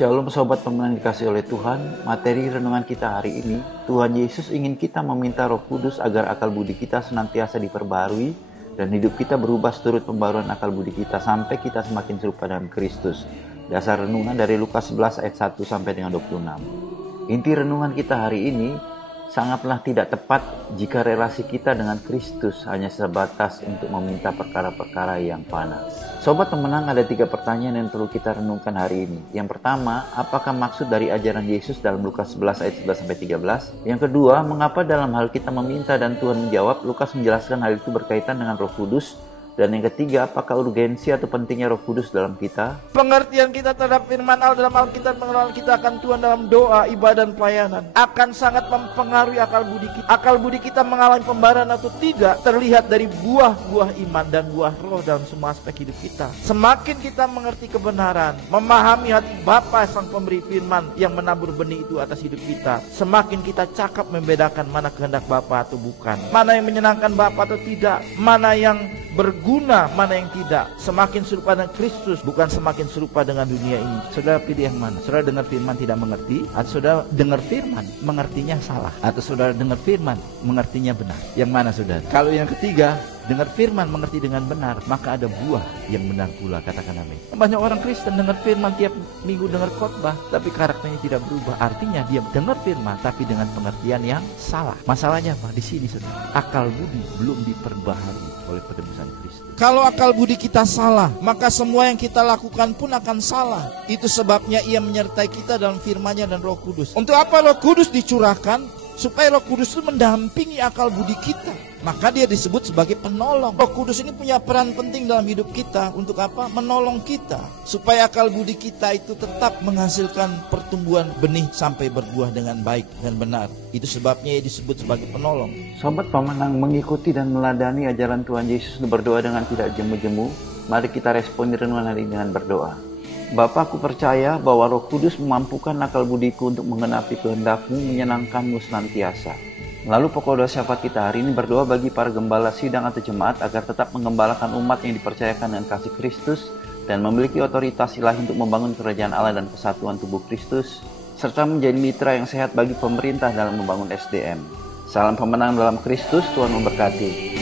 Shalom sobat pemenang dikasih oleh Tuhan. Materi renungan kita hari ini, Tuhan Yesus ingin kita meminta Roh Kudus agar akal budi kita senantiasa diperbarui dan hidup kita berubah seturut pembaruan akal budi kita sampai kita semakin serupa dengan Kristus. Dasar renungan dari Lukas 11 ayat 1 sampai dengan 26. Inti renungan kita hari ini, sangatlah tidak tepat jika relasi kita dengan Kristus hanya sebatas untuk meminta perkara-perkara yang fana. Sobat pemenang, ada 3 pertanyaan yang perlu kita renungkan hari ini. Yang pertama, apakah maksud dari ajaran Yesus dalam Lukas 11 ayat 11-13? Yang kedua, mengapa dalam hal kita meminta dan Tuhan menjawab, Lukas menjelaskan hal itu berkaitan dengan Roh Kudus? Dan yang ketiga, apakah urgensi atau pentingnya Roh Kudus dalam kita? Pengertian kita terhadap firman Allah dalam Alkitab, pengenalan kita akan Tuhan dalam doa, ibadah, dan pelayanan akan sangat mempengaruhi akal budi kita. Akal budi kita mengalami pembaruan atau tidak terlihat dari buah-buah iman dan buah roh dalam semua aspek hidup kita. Semakin kita mengerti kebenaran, memahami hati Bapa Sang Pemberi firman yang menabur benih itu atas hidup kita, semakin kita cakap membedakan mana kehendak Bapa atau bukan, mana yang menyenangkan Bapa atau tidak, mana yang berguna, mana yang tidak. Semakin serupa dengan Kristus, bukan semakin serupa dengan dunia ini. Saudara pilih yang mana? Saudara dengar firman tidak mengerti, atau saudara dengar firman mengertinya salah, atau saudara dengar firman mengertinya benar? Yang mana saudara? Kalau yang ketiga, dengar firman mengerti dengan benar, maka ada buah yang benar pula, katakan amin. Banyak orang Kristen dengar firman tiap minggu, dengar khotbah, tapi karakternya tidak berubah. Artinya dia dengar firman tapi dengan pengertian yang salah. Masalahnya apa? Di sini saudara, akal budi belum diperbaharui oleh penebusan Kristus. Kalau akal budi kita salah, maka semua yang kita lakukan pun akan salah. Itu sebabnya Ia menyertai kita dalam firman-Nya dan Roh Kudus. Untuk apa Roh Kudus dicurahkan? Supaya Roh Kudus itu mendampingi akal budi kita. Maka dia disebut sebagai penolong. Roh Kudus ini punya peran penting dalam hidup kita. Untuk apa? Menolong kita. Supaya akal budi kita itu tetap menghasilkan pertumbuhan benih sampai berbuah dengan baik dan benar. Itu sebabnya ia disebut sebagai penolong. Sobat pemenang, mengikuti dan meladani ajaran Tuhan Yesus berdoa dengan tidak jemu-jemu. Mari kita respon renungan hari ini dengan berdoa. Bapa, aku percaya bahwa Roh Kudus memampukan akal budiku untuk menggenapi kehendak-Mu, menyenangkan-Mu senantiasa. Lalu pokok doa syafaat kita hari ini berdoa bagi para gembala sidang atau jemaat agar tetap menggembalakan umat yang dipercayakan dengan kasih Kristus dan memiliki otoritas ilahi untuk membangun kerajaan Allah dan kesatuan tubuh Kristus, serta menjadi mitra yang sehat bagi pemerintah dalam membangun SDM. Salam pemenang dalam Kristus, Tuhan memberkati.